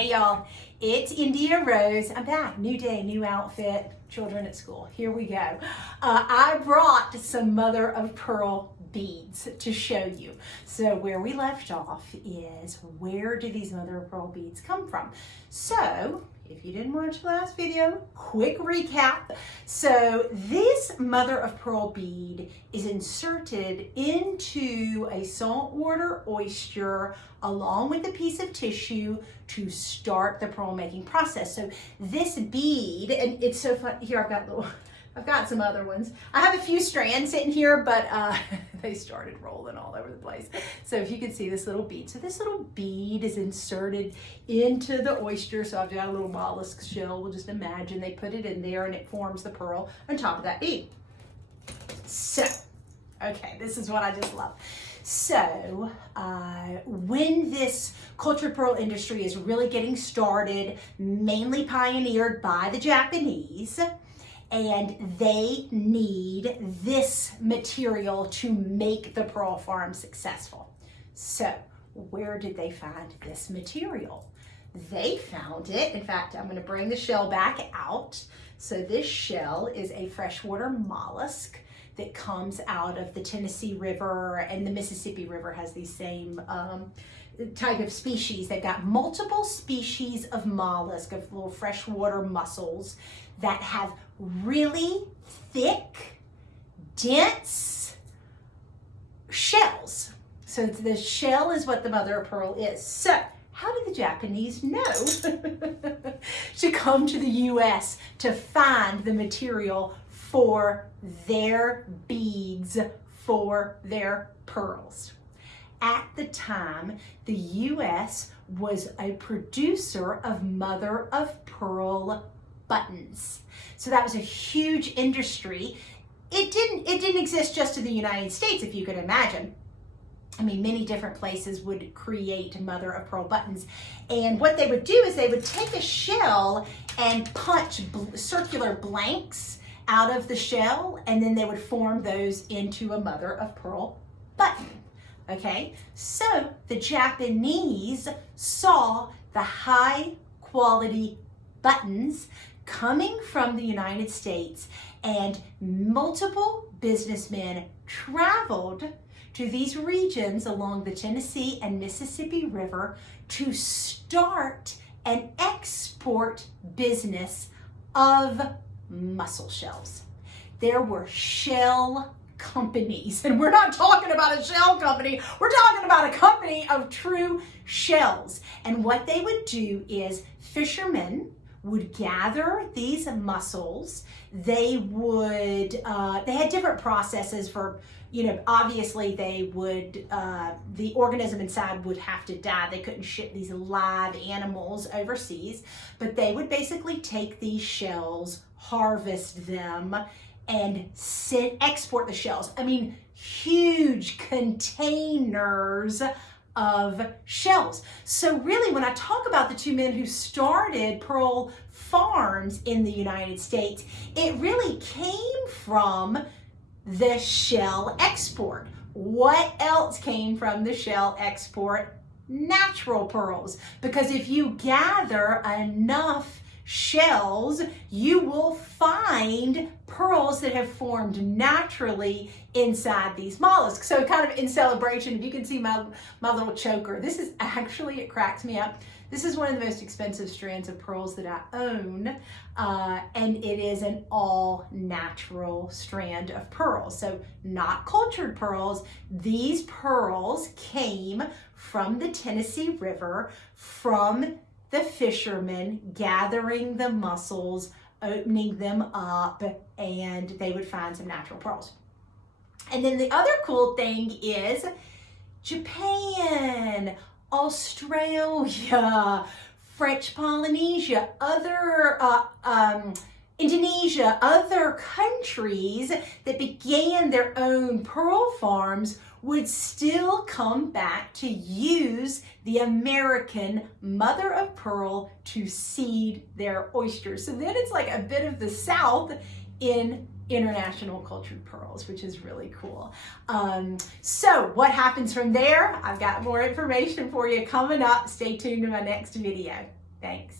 Hey y'all, it's India Rose. I'm back, new day, new outfit, children at school. Here we go. I brought some mother of pearl beads to show you. So where we left off is, where do these mother of pearl beads come from? So if you didn't watch the last video, quick recap. So this mother of pearl bead is inserted into a saltwater oyster along with a piece of tissue to start the pearl making process. So this bead, and it's so fun, here I've got some other ones. I have a few strands sitting here, but they started rolling all over the place. So if you can see this little bead. So this little bead is inserted into the oyster. So I've got a little mollusk shell. We'll just imagine they put it in there and it forms the pearl on top of that bead. So, okay, this is what I just love. So when this cultured pearl industry is really getting started, mainly pioneered by the Japanese, and they need this material to make the pearl farm successful. So where did they find this material? They found it, in fact, I'm going to bring the shell back out. So this shell is a freshwater mollusk that comes out of the Tennessee River, and the Mississippi River has these same type of species. They've got multiple species of mollusk, of little freshwater mussels that have really thick, dense shells. So the shell is what the mother of pearl is. So how did the Japanese know to come to the US to find the material for their beads, for their pearls? At the time, the US was a producer of mother of pearl buttons. So that was a huge industry. It didn't exist just in the United States, if you could imagine. I mean, many different places would create mother of pearl buttons. And what they would do is they would take a shell and punch circular blanks out of the shell, and then they would form those into a mother of pearl button. Okay, so the Japanese saw the high quality buttons coming from the United States, and multiple businessmen traveled to these regions along the Tennessee and Mississippi River to start an export business of mussel shells. There were shell companies, and we're not talking about a shell company, we're talking about a company of true shells. And what they would do is fishermen would gather these mussels. They would, they had different processes for, obviously they would, the organism inside would have to die. They couldn't ship these live animals overseas, but they would basically take these shells, harvest them, and export the shells. I mean, huge containers of shells. So really, when I talk about the two men who started pearl farms in the United States, it really came from the shell export. What else came from the shell export? Natural pearls. Because if you gather enough shells, you will find pearls that have formed naturally inside these mollusks. So kind of in celebration, if you can see my little choker, this is actually, it cracks me up. This is one of the most expensive strands of pearls that I own, and it is an all natural strand of pearls. So not cultured pearls. These pearls came from the Tennessee River, from the fishermen gathering the mussels, opening them up, and they would find some natural pearls. And then the other cool thing is Japan, Australia, French Polynesia, Indonesia, other countries that began their own pearl farms would still come back to use the American mother of pearl to seed their oysters. So then it's like a bit of the South in international cultured pearls, which is really cool. So what happens from there? I've got more information for you coming up. Stay tuned to my next video. Thanks.